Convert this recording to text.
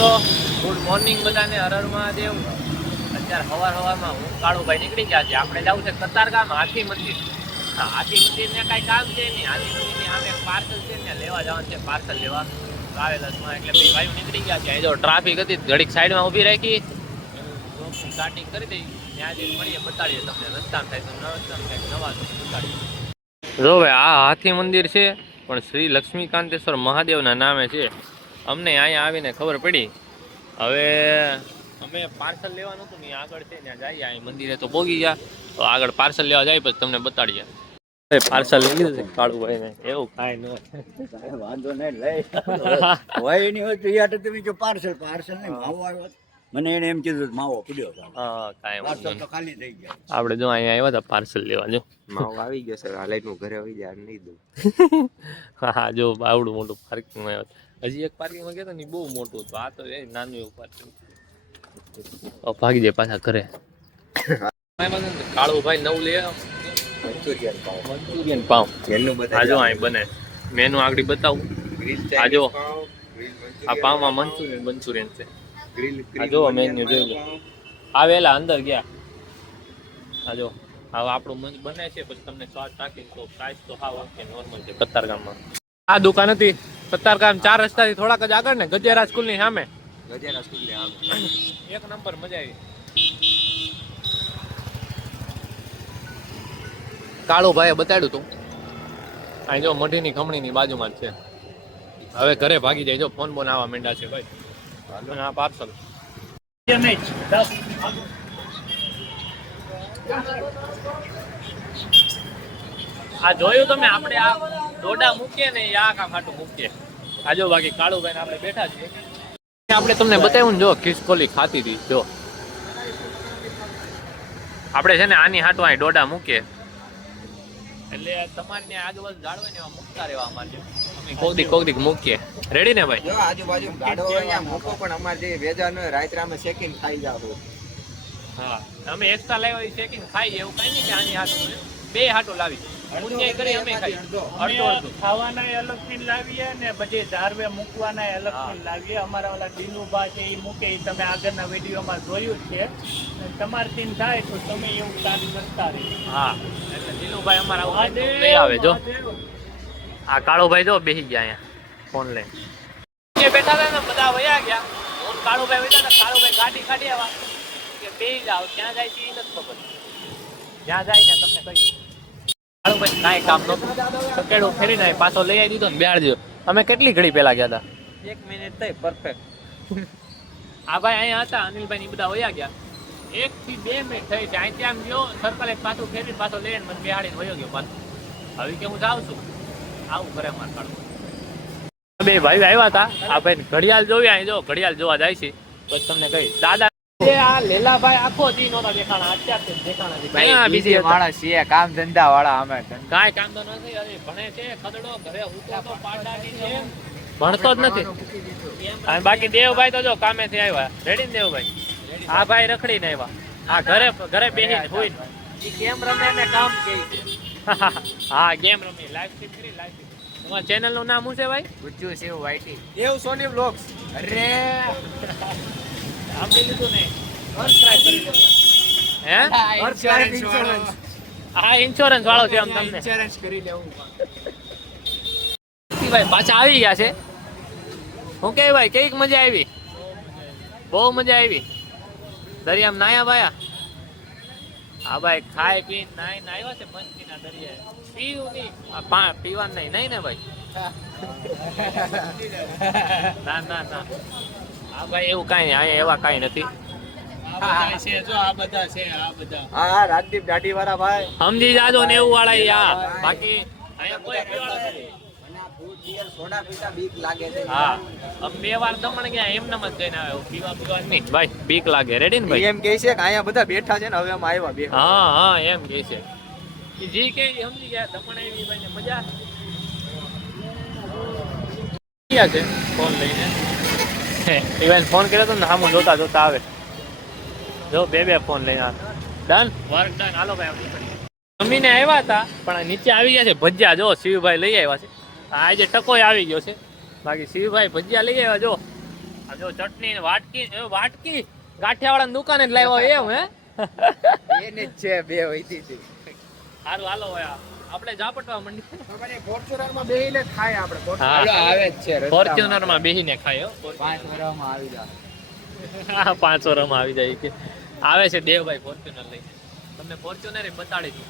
મિત્રો good morning બધાને. હર મહાદેવ. અત્યારે સવારમાં હું કાળુભાઈ નીકળી ગયા છે. આપણે જવું છે કતારગામ હાથી મંદિર. હા, હાથી મંદિરને કાંઈ કામ છે નહીં. હાથી મંદિરની સામે પાર્સલ છે ને લેવા જવાનું છે. પાર્સલ લેવા ટ્રાવેલર્સમાં એટલે બે ભાઈઓ નીકળી ગયા છે. જો ટ્રાફિક હતી ઘડીક સાઈડમાં ઊભી રાખી સ્ટાર્ટિંગ કરી દઈ. ત્યાં જઈને મળીએ, બતાડીએ તમને રસ્તામાં થાય તો રસ્તામાં કંઈક નવા બતાડીએ. જો ભાઈ આ હાથી મંદિર છે પણ શ્રી લક્ષ્મીકાંતેશ્વર મહાદેવના નામે છે. અમને અહીંયા આવીને ખબર પડી. હવે અમે પાર્સલ લેવાનું હતું ને આગળ છે ત્યાં જઈએ. અહીં મંદિરે તો પોગી ગયા, તો આગળ પાર્સલ લેવા જાય પછી તમને બતાડીએ. પાર્સલ લઈ લીધું છે કાળુભાઈ ને. એવું કાંઈ ન વાંધો નહીં, લઈ હોય નહીં હોય તો યાર તમે જો પાર્સલ નહીં માવો આવ્યો. મને એને એમ કીધું માવો પીડ્યો. હા, કાંઈ વાંધો પાર્સલ તો ખાલી થઈ ગયા. આપણે જો અહીંયા આવ્યા હતા પાર્સલ લેવા. જો માવો આવી ગયો સર, હાલાઈ નું ઘરે આવી જાય નહીં દઉં. હા, જો આવડું મોટું પાર્કિંગ આવ્યો. હજી એક પાર્કિંગમાં ગયા ને બહુ મોટું હતું. આ તો એ નાનું એવું પાર્કિંગ. ભાગી જાય પાછા ઘરે. કાળુભાઈ નવું લઈ મંચુરિયન પાવ. આ જો અહીં બને મેનુ આગળ બતાવું. આ જો આ પાવમાં મંચુરિયન છે. આ જો મેન્યુ જોઈ લો. આવેલા અંદર ગયા. આ જો હવે આપણું મંચ બને છે પછી તમને સ્વાદ રાખી તો પ્રાઇસ તો હાવ ઓકે નોર્મલ છે. કતારગામમાં આ દુકાન હતી. કતારગામ 4 રસ્તાથી થોડાક જ આગળ ને ગજેરા સ્કૂલની સામે. ગજેરા સ્કૂલ ને આમ એક નંબર, મજા આવી. કાળુભાઈએ બતાડ્યું તું. અહીં જો મઢીની ખમણીની બાજુમાં જ છે. હવે ઘરે ભાગી જાય. જો ફોન બોન આવવા માંડ્યા છે ભાઈ. અને આ પાર્સલ આ જોયું તમે. આપણે આ ડોડા મૂકીએ ને આ કામ હાટું મૂકીએ. આ જો બાકી કાળુભાઈ આપણે બેઠા છીએ. આપણે તમને બતાવ્યું ને જો ખિસકોલી ખાતી હતી. જો આપણે છે ને આની હાટું અહીં ડોડા મૂકીએ એટલે તમારે આજુબાજુ ઝાડ હોય ને એવા મૂકતા રહેવા અમારે. અમે કોક દીક મૂકીએ. રેડી ને ભાઈ? જો આજુબાજુ ગાડો અહીંયા મૂકો પણ અમાર જે વેજા નો રાત્રે અમે ચેકિંગ ખાઈ જાવ. હા, અમે એક્સ્ટ્રા લાવ્યા હોય ચેકિંગ ખાઈ એવું કઈ નહીં કે આની હાટું બે હાટું લાવી ઊંચાઈ કરી અમે ખાઈ. અડધો ખાવાના અલગ થી લાવીએ ને પછી ધારવે મૂકવાના અલગ થી લાવીએ. અમારા ઓલા દિલુભા છે એ મૂકે, એ તમે આગળના વિડીયોમાં જોયું છે. તમારથી થાય તો તમે એવું કાર્ય કરતા રહી. હા, એટલે દિલુભાઈ અમારા લઈ આવે. જો આ કાળુભાઈ જો બેસી ગયા અહીંયા ફોન લઈને. બેઠા હતા ને બધા વયા ગયા. કાળુભાઈ વયા હતા. કાળુભાઈ ગાડી કાઢી આવ્યા કે બેસી જાવ. ક્યાં જાય છે એ નથી ખબર. જ્યાં જાય ને તમને કહ્યું. કાળુભાઈ કાંઈ કામ નહોતું. સકેડું ફેરીને પાછો લઈ આવી દીધો ને બેહાડી દીધો. અમે કેટલી ઘડી પહેલા ગયા હતા? 1 મિનિટ થઈ પરફેક્ટ. આ ભાઈ અહીંયા હતા. અનિલભાઈ ની બધા વયા ગયા. 1 થી 2 મિનિટ થઈ છે. અહીંથી આમ ગયો સર્કલ પાછું ફેરી પાછો લઈને મને બેહાડીને વયો ગયો પાછો. હવે કે હું જાઉં છું. આવું કરે મારે કાળું. બે ભાઈઓ આવ્યા હતા. આ ભાઈ ઘડિયાળ જોવી. અહીં જો ઘડિયાળ જોવા જાય છે. પછી તમને કહી દાદા આ લેલાભાઈ આખો દી નહોતા દેખાણા. અત્યારે દેખાણા બીજી માણસ છે, કામ ધંધા વાળા. અમે કાંઈ કામ તો નથી. અરે ભણે છે ખદડો ઘરે ઉતો તો પાડાની છે. ભણતો જ નથી. અને બાકી દેવભાઈ તો જો કામેથી આવ્યા. રેડી ને દેવભાઈ? આ ભાઈ રખડીને આવ્યા. આ ઘરે બેસીને હોઈને ગેમ રમે ને કામ કે હા, ગેમ રમી. લાઈવ સ્ટ્રીમ કરી. Live stream. તમારા ચેનલ નું નામ શું છે ભાઈ? ગુજ્જુ સેવ વાઈટી દેવ સોની બ્લોગ્સ. અરે સાંભળી લીધું ને? સબસ્ક્રાઇબ કરી લો. હે? હા, ઇન્સ્યોરન્સ વાળો છે. આમ તમને ઇન્સ્યોરન્સ કરી લેવું. ભાઈ પાછા આવી ગયા છે. હું કે ભાઈ કઈક મજા આવી? બહુ મજા આવી. દરિયામાં નાયા ભાયા? હા ભાઈ, ખાઈ પી નાઈ આવ્યા છે પંચીના દરિયાએ. પીવું નહીં, પીવાનું નહીં ને ભાઈ? ના ના ના. હા ભાઈ, એવું કાંઈ નહીં. અહીંયા એવા કાંઈ નથી. હા, રાજદીપ દાઢી વાળા ભાઈ સમજી જાજો ને એવું વાળા. યા બાકી અહીંયા કોઈ પીવાળા નથી. સોડા પીતા બીક લાગે છે. હા, અમે 2 વાર દમણ ગયા. એમ નમ જ જઈને આવ્યો. પીવા નહીં ભાઈ, બીક લાગે. રેડી ને ભાઈ? એમ કહે છે કે અહીંયા બધા બેઠા છે ને હવે અમે આવ્યા બે. હા હા, એમ કહે છે. જી કે સમજી ગયા. દમણ આવી ભાઈ ને મજા છે. ફોન લઈને ઇવન ફોન કર્યો તો ને સામું જોતા જોતા આવે. જો બે ફોન લઈને ડન વર્ક ડન. હાલો ભાઈ, જમીને આવ્યા હતા પણ નીચે આવી ગયા છે ભજીયા. જો શિવભાઈ લઈ આવ્યા છે. આજે ટકોય આવી ગયો છે. બાકી શિવભાઈ ભજીયા લઈ આવ્યા. જો આ જો ચટણી ને વાટકી ગાંઠિયાવાળાની દુકાને જ લાવ્યો એમ હે એની જ છે બે વહીતી હતી. સારું હાલો હવે આપણે ઝાપટવા મંડી ફોર્ચ્યુનર માં બેહીને ખાય આપણે હા. હાલો, આવે જ છે રસ્તામાં. ફોર્ચ્યુનર માં બેહીને ખાયો 5 વર્ષમાં આવી જાય. હા 5 વર્ષમાં આવી જાય કે આવે છે દેવભાઈ ફોર્ચ્યુનર લઈને તમને ફોર્ચ્યુનર બતાડી દઉં